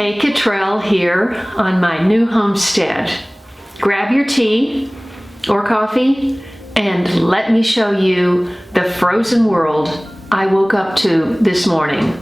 Kaye Kittrell here on my new homestead. Grab your tea or coffee and let me show you the frozen world I woke up to this morning.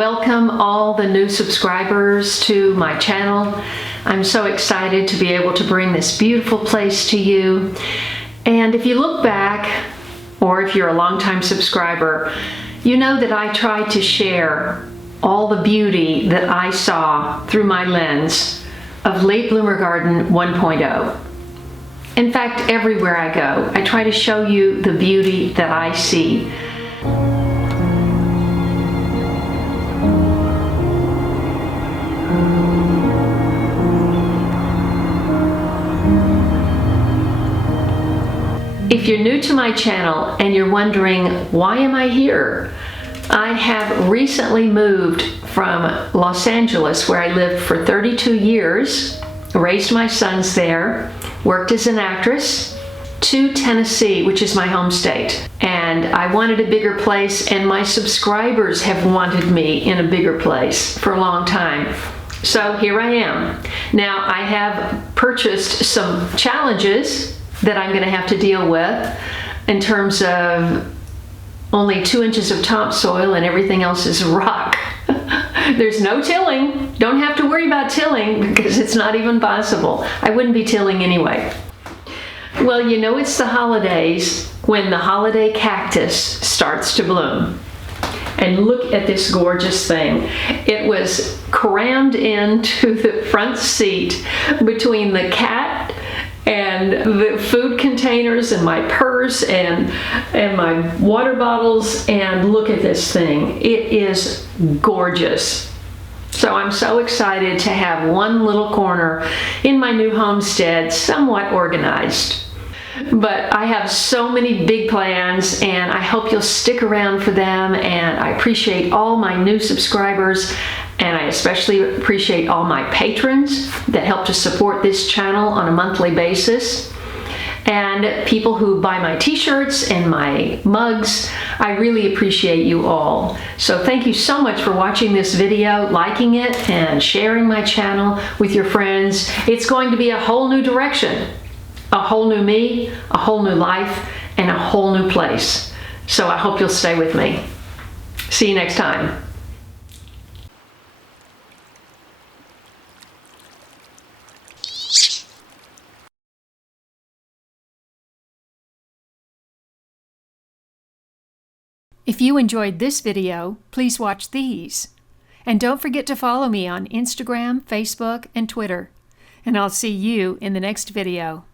welcome all the new subscribers to my channel. I'm so excited to be able to bring this beautiful place to you. And if you look back, or if you're a longtime subscriber, you know that I try to share all the beauty that I saw through my lens of Late Bloomer Garden 1.0. In fact, everywhere I go, I try to show you the beauty that I see. If you're new to my channel and you're wondering, why am I here? I have recently moved from Los Angeles, where I lived for 32 years, raised my sons there, worked as an actress, to Tennessee, which is my home state. And I wanted a bigger place, and my subscribers have wanted me in a bigger place for a long time. So here I am. Now, I have purchased some challenges that I'm going to have to deal with in terms of only 2 inches of topsoil and everything else is rock. There's no tilling. Don't have to worry about tilling because it's not even possible. I wouldn't be tilling anyway. Well, you know it's the holidays when the holiday cactus starts to bloom. And look at this gorgeous thing. It was crammed into the front seat between the cat and the food containers and my purse and my water bottles, and look at this thing. It is gorgeous. So I'm so excited to have one little corner in my new homestead somewhat organized. But I have so many big plans, and I hope you'll stick around for them. And I appreciate all my new subscribers, and I especially appreciate all my patrons that help to support this channel on a monthly basis. And people who buy my t-shirts and my mugs. I really appreciate you all. So thank you so much for watching this video, liking it, and sharing my channel with your friends. It's going to be a whole new direction. A whole new me, a whole new life, and a whole new place. So I hope you'll stay with me. See you next time. If you enjoyed this video, please watch these. And don't forget to follow me on Instagram, Facebook, and Twitter. And I'll see you in the next video.